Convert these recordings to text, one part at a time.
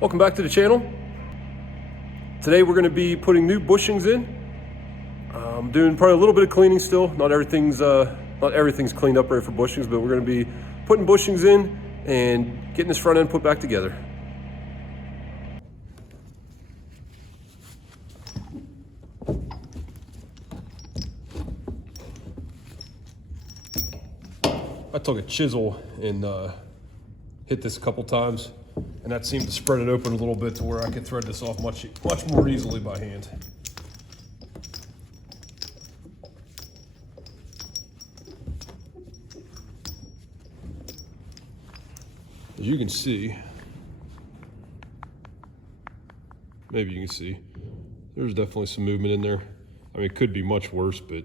Welcome back to the channel. Today we're going to be putting new bushings in. I'm doing probably a little bit of cleaning still. Not everything's cleaned up ready for bushings, but we're going to be putting bushings in and getting this front end put back together. I took a chisel and hit this a couple times, and that seemed to spread it open a little bit to where I could thread this off much more easily by hand. As you can see, maybe you can see, there's definitely some movement in there. I mean, it could be much worse, but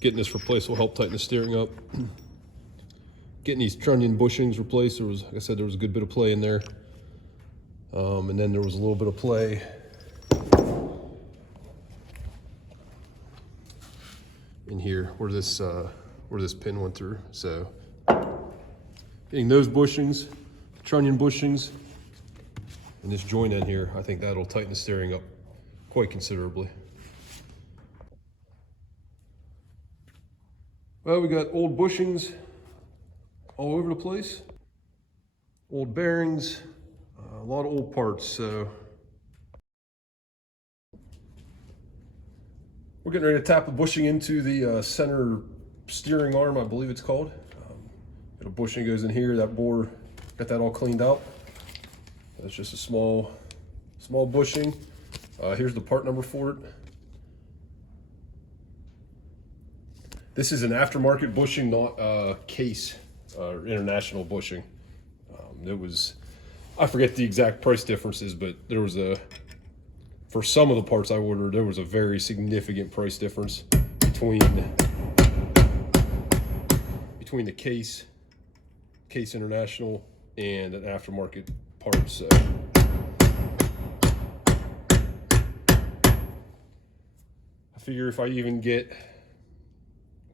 getting this replaced will help tighten the steering up. Getting these trunnion bushings replaced, there was, like I said, there was a good bit of play in there. And then there was a little bit of play in here where this pin went through. So getting those bushings, trunnion bushings, and this joint in here, I think that'll tighten the steering up quite considerably. Well, we got old bushings all over the place, old bearings, a lot of old parts. So we're getting ready to tap a bushing into the center steering arm, I believe it's called. Got a bushing goes in here. That bore, got that all cleaned out. That's just a small bushing. Here's the part number for it. This is an aftermarket bushing, not case international bushing. It was, I forget the exact price differences, but there was for some of the parts I ordered, there was a very significant price difference between the case international and an aftermarket part. So I figure if I even get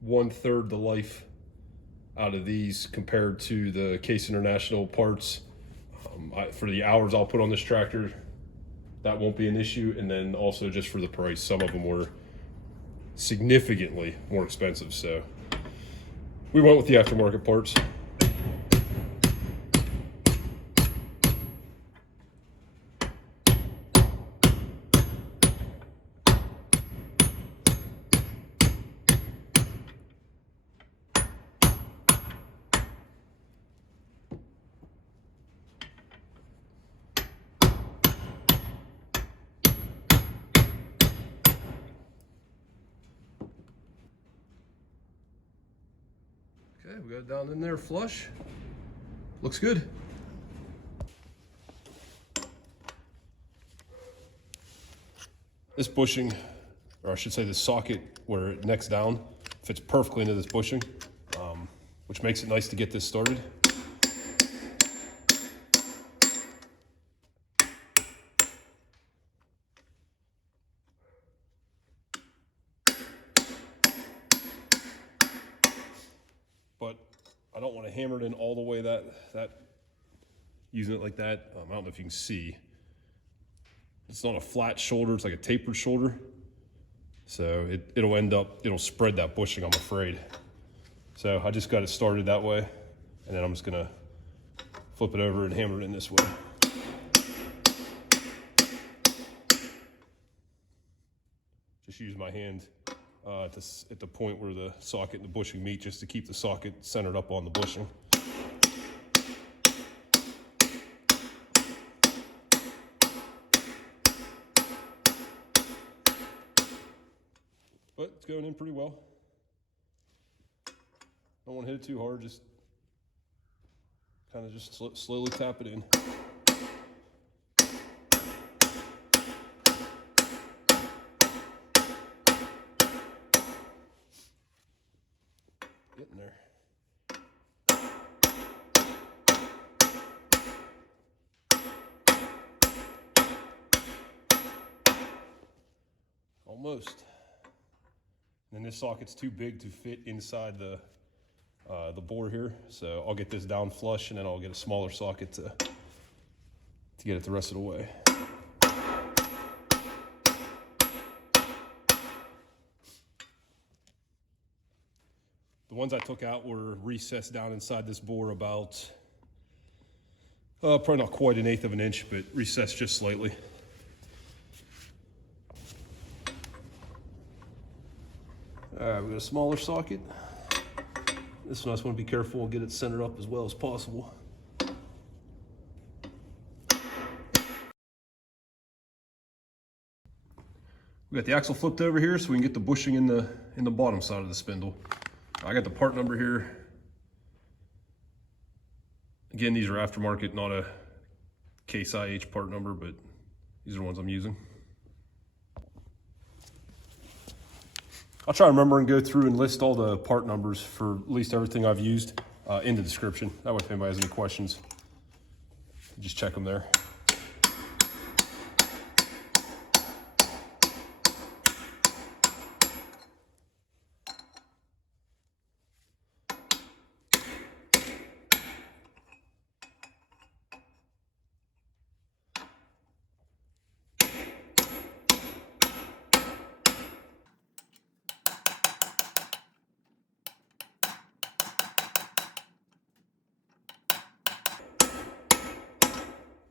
1/3 the life out of these compared to the Case International parts, for the hours I'll put on this tractor, that won't be an issue. And then also just for the price, some of them were significantly more expensive, so we went with the aftermarket parts. Okay, we got it down in there flush. Looks good. This bushing, or I should say this socket where it necks down, fits perfectly into this bushing, which makes it nice to get this started. But I don't want to hammer it in all the way that using it like that. I don't know if you can see. It's not a flat shoulder, it's like a tapered shoulder. So it'll spread that bushing, I'm afraid. So I just got it started that way, and then I'm just gonna flip it over and hammer it in this way. Just use my hand at the point where the socket and the bushing meet, just to keep the socket centered up on the bushing. But it's going in pretty well. Don't want to hit it too hard, just kind of just slowly tap it in. Getting there. Almost. And this socket's too big to fit inside the the bore here. So I'll get this down flush, and then I'll get a smaller socket to get it the rest of the way. The ones I took out were recessed down inside this bore about, probably not quite 1/8 of an inch, but recessed just slightly. All right, we got a smaller socket. This one I just want to be careful and get it centered up as well as possible. We got the axle flipped over here so we can get the bushing in the bottom side of the spindle. I got the part number here. Again, these are aftermarket, not a Case IH part number, but these are the ones I'm using. I'll try to remember and go through and list all the part numbers for at least everything I've used in the description. That way if anybody has any questions, just check them there.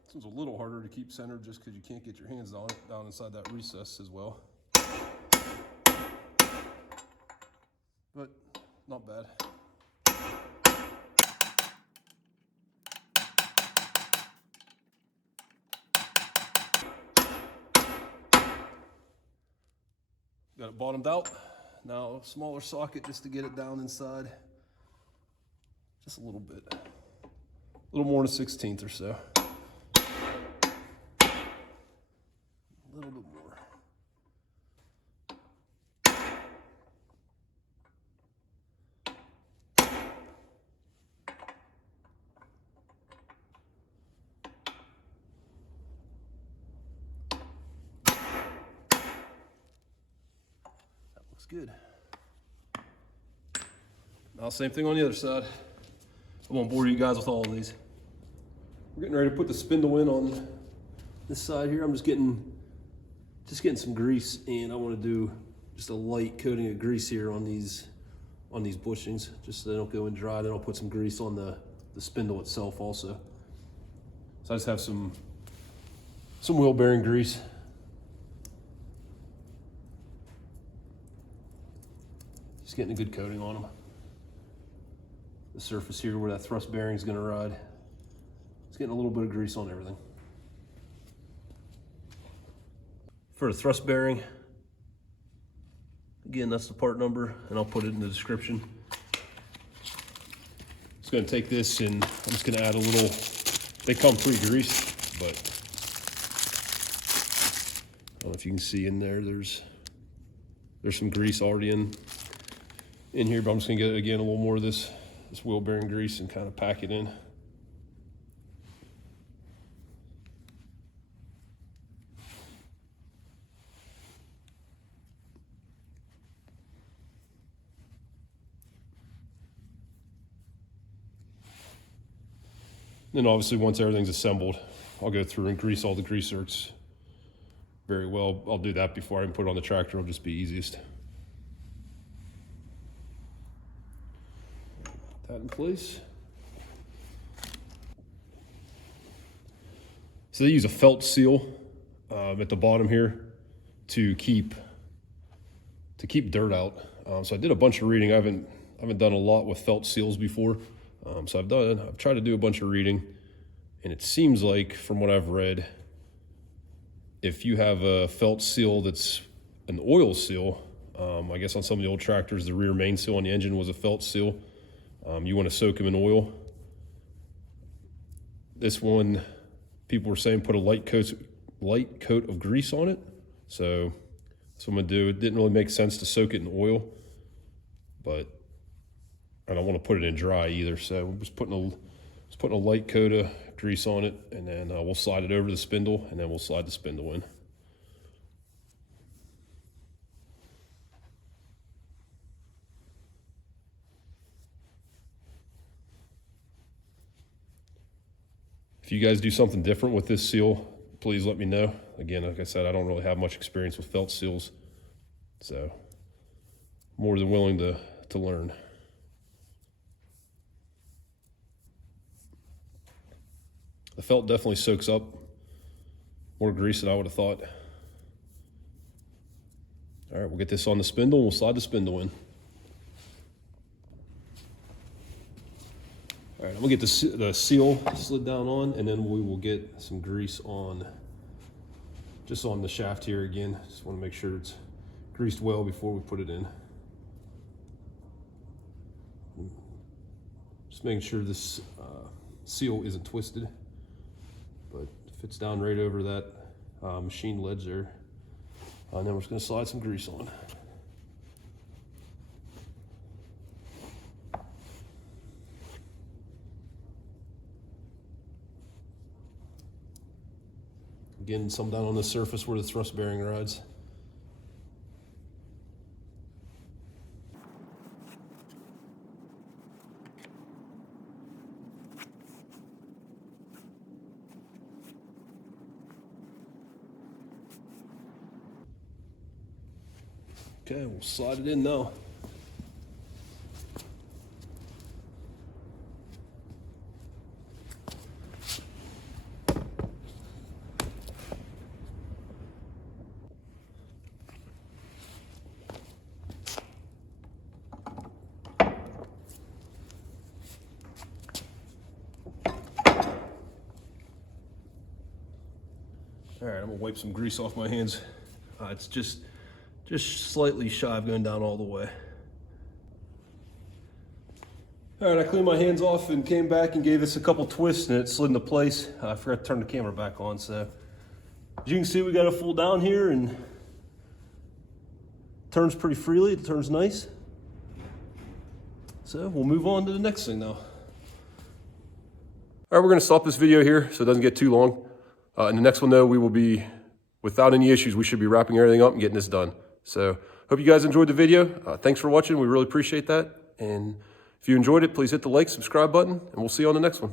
This one's a little harder to keep centered just because you can't get your hands on it down inside that recess as well. But not bad. Got it bottomed out. Now a smaller socket just to get it down inside. Just a little bit. A little more than a 1/16 or so. A little bit more. That looks good. Now same thing on the other side. I won't bore you guys with all of these. We're getting ready to put the spindle in on this side here. I'm just getting some grease, and I want to do just a light coating of grease here on these bushings, just so they don't go in dry. Then I'll put some grease on the spindle itself also. So I just have some wheel bearing grease. Just getting a good coating on them. The surface here where that thrust bearing is going to ride. It's getting a little bit of grease on everything. For the thrust bearing, again, that's the part number, and I'll put it in the description. Just going to take this and I'm just going to add a little, they come pre-greased, but I don't know if you can see in there, there's some grease already in here, but I'm just going to get, again, a little more of this wheel bearing grease and kind of pack it in. Then obviously once everything's assembled, I'll go through and grease all the grease zerks very well. I'll do that before I even put it on the tractor. It'll just be easiest. Put that in place. So they use a felt seal at the bottom here to keep dirt out. So I did a bunch of reading. I haven't done a lot with felt seals before. So I've tried to do a bunch of reading, and it seems like from what I've read, if you have a felt seal that's an oil seal, I guess on some of the old tractors, the rear main seal on the engine was a felt seal. You want to soak them in oil. This one, people were saying put a light coat of grease on it. So that's what I'm gonna do. It didn't really make sense to soak it in oil, but I don't want to put it in dry either. So we're just putting a light coat of grease on it, and then we'll slide it over the spindle, and then we'll slide the spindle in. If you guys do something different with this seal, please let me know. Again, like I said, I don't really have much experience with felt seals, so more than willing to learn. The felt definitely soaks up more grease than I would have thought. All right, we'll get this on the spindle and we'll slide the spindle in. All right, I'm gonna get the seal slid down on, and then we will get some grease on, just on the shaft here again. Just wanna make sure it's greased well before we put it in. Just making sure this seal isn't twisted, but fits down right over that machine ledge there. And then we're just gonna slide some grease on. Again, some down on the surface where the thrust bearing rides. Okay, we'll slide it in now. All right, I'm gonna wipe some grease off my hands. It's just slightly shy of going down all the way. All right, I cleaned my hands off and came back and gave this a couple twists and it slid into place. I forgot to turn the camera back on, so as you can see, we got it full down here and turns pretty freely. It turns nice. So we'll move on to the next thing now. All right, we're gonna stop this video here so it doesn't get too long. In the next one though, we will be, without any issues, we should be wrapping everything up and getting this done. So hope you guys enjoyed the video. Thanks for watching. We really appreciate that. And if you enjoyed it, please hit the like, subscribe button, and we'll see you on the next one.